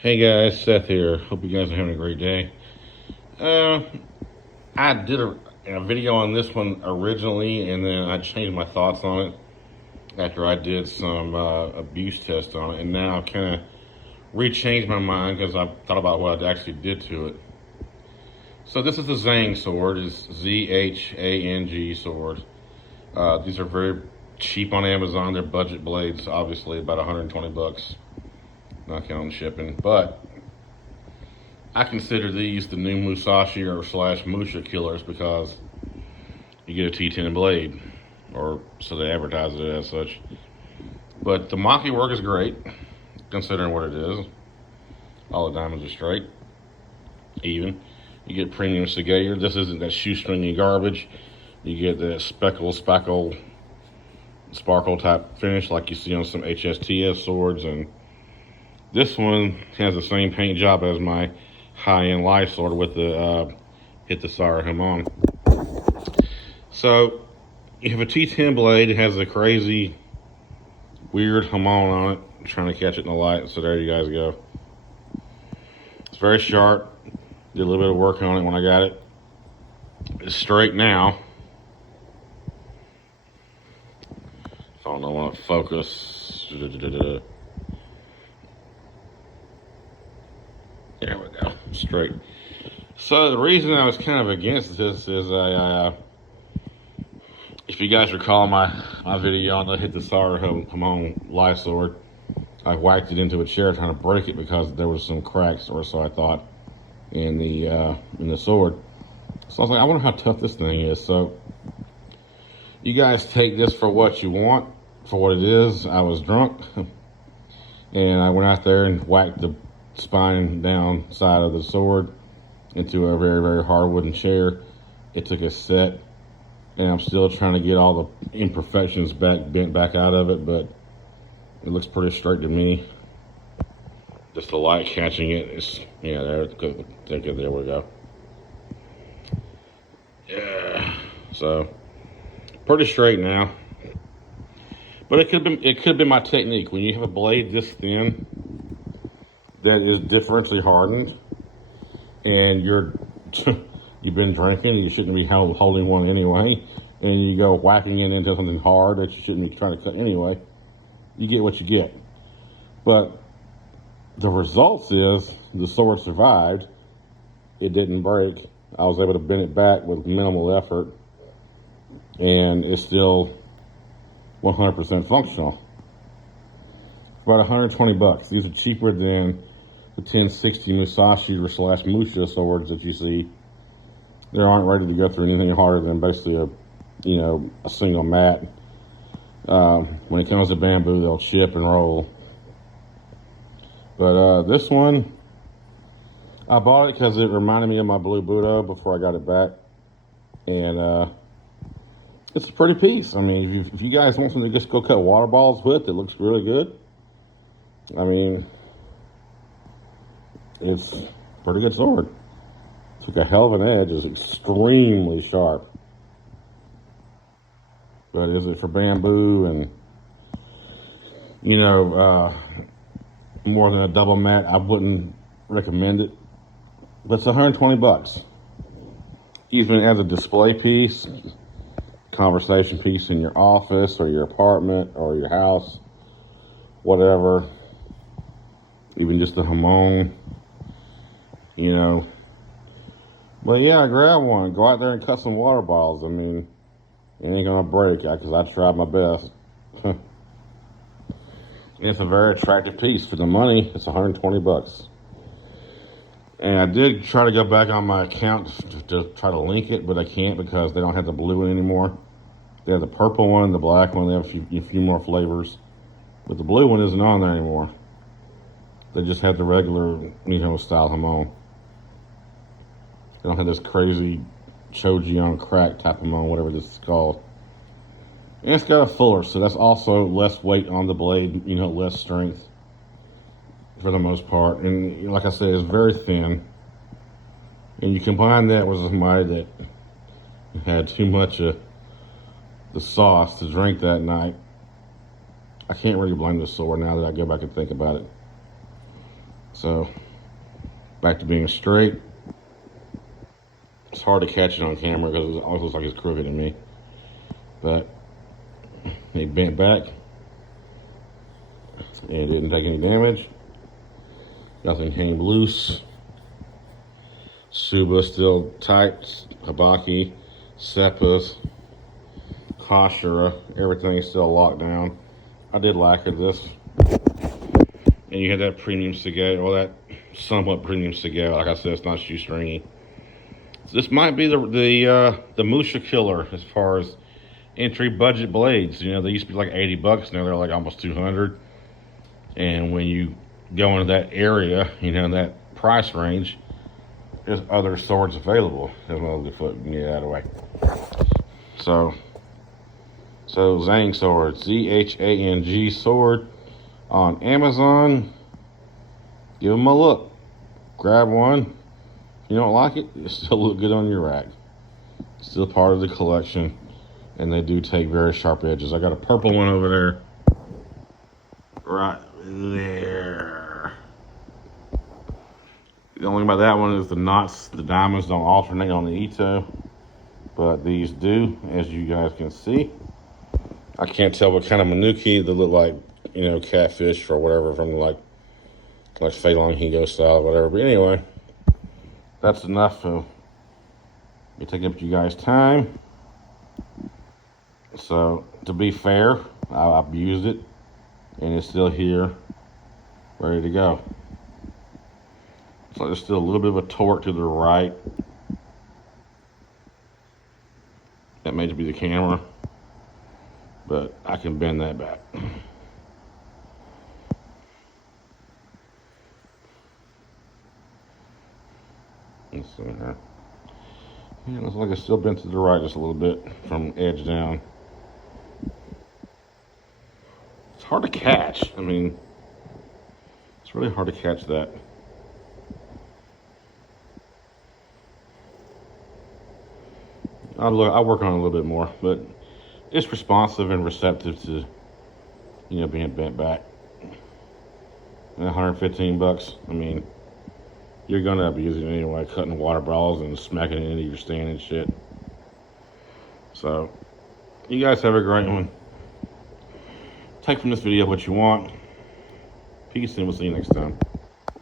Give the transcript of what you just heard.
Hey guys, Seth here. Hope you guys are having a great day. Uh, I did a video on this one originally, and then I changed my thoughts on it after I did some abuse test on it, and now I've kind of rechanged my mind because I've thought about what I actually did to it. So this is the Zhang sword. It's ZHANG sword. These are very cheap on Amazon. They're budget blades, obviously about 120 bucks, not counting shipping, but I consider these the new Musashi or slash Musha killers because you get a T-10 blade, or so they advertise it as such. But the Maki work is great, considering what it is. All the diamonds are straight, even. You get premium Segator. This isn't that shoestringy garbage. You get the spackle sparkle type finish like you see on some HSTS swords, and this one has the same paint job as my high-end life sword with the hit the Sire Hamon. So you have a T10 blade. It has a crazy weird Hamon on it. I'm trying to catch it in the light, so there you guys go. It's very sharp. Did a little bit of work on it when I got it. It's straight now. So I don't know, I want to focus. There we go, straight. So the reason I was kind of against this is if you guys recall my video on the hit the Sire Hamon life sword, I whacked it into a chair trying to break it because there was some cracks, or so I thought, in the sword. So I was like, I wonder how tough this thing is. So you guys take this for what you want, for what it is. I was drunk, and I went out there and whacked the spine down side of the sword into a very, very hard wooden chair. It took a set, and I'm still trying to get all the imperfections bent back out of it, but it looks pretty straight to me. Just the light catching it. It's, yeah, there we go. Yeah, so pretty straight now. But it could be my technique. When you have a blade this thin that is differentially hardened, and you've been drinking, and you shouldn't be holding one anyway, and you go whacking it into something hard that you shouldn't be trying to cut anyway, you get what you get. But the results is the sword survived. It didn't break. I was able to bend it back with minimal effort, and it's still 100% functional. About 120 bucks. These are cheaper than the 1060 Musashi or slash Musha swords that you see. They aren't ready to go through anything harder than basically a single mat. When it comes to bamboo, they'll chip and roll. But this one, I bought it because it reminded me of my blue Buddha before I got it back. And it's a pretty piece. I mean, if you guys want something to just go cut water balls with, it looks really good. I mean, it's a pretty good sword. Took a hell of an edge. It's extremely sharp. But is it for bamboo and, more than a double mat? I wouldn't recommend it. But it's 120 bucks. Even as a display piece, conversation piece in your office or your apartment or your house, whatever. Even just the Hamon, But yeah, grab one. Go out there and cut some water balls. I mean, it ain't gonna break because I tried my best. It's a very attractive piece for the money. It's 120 bucks. And I did try to go back on my account to try to link it, but I can't because they don't have the blue one anymore. They have the purple one, the black one. They have a few more flavors, but the blue one isn't on there anymore. They just have the regular, style Hamon. They don't have this crazy choji on crack type Hamon, whatever this is called. And it's got a fuller, so that's also less weight on the blade, less strength for the most part. And like I said, it's very thin. And you combine that with somebody that had too much of the sauce to drink that night. I can't really blame the sword now that I go back and think about it. So back to being straight. It's hard to catch it on camera because it always looks like it's crooked to me. But he bent back and didn't take any damage. Nothing came loose. Suba still tight. Habaki, Seppas, Kashira, everything is still locked down. I did lacquer this. And you had that premium Seagate, or that somewhat premium Seagate. Like I said, it's not shoestringy. So this might be the Musha killer as far as entry budget blades. You know, they used to be like 80 bucks, now they're like almost 200. And when you go into that area, you know, that price range, there's other swords available. There's no other foot, get out of the way. So ZHANGSWORD, Z-H-A-N-G sword on Amazon. Give them a look. Grab one. If you don't like it, it still look good on your rack. Still part of the collection, and they do take very sharp edges. I got a purple one over there. Right there. The only thing about that one is the knots, the diamonds don't alternate on the Ito, but these do, as you guys can see. I can't tell what kind of Manuki they look like, you know, catfish or whatever from like Feilong Higo style, whatever. But anyway, that's enough of me taking up you guys' time. So to be fair, I've used it and it's still here, ready to go. So there's still a little bit of a torque to the right. That may just be the camera, but I can bend that back. Let's see here. Yeah, looks like it's still bent to the right just a little bit from edge down. It's hard to catch. I mean, it's really hard to catch that. I'll work on it a little bit more, but it's responsive and receptive to, you know, being bent back. And 115 bucks. I mean, you're gonna be using it anyway, cutting water bottles and smacking it into your stand and shit. So, you guys have a great one. Take from this video what you want. Peace, and we'll see you next time.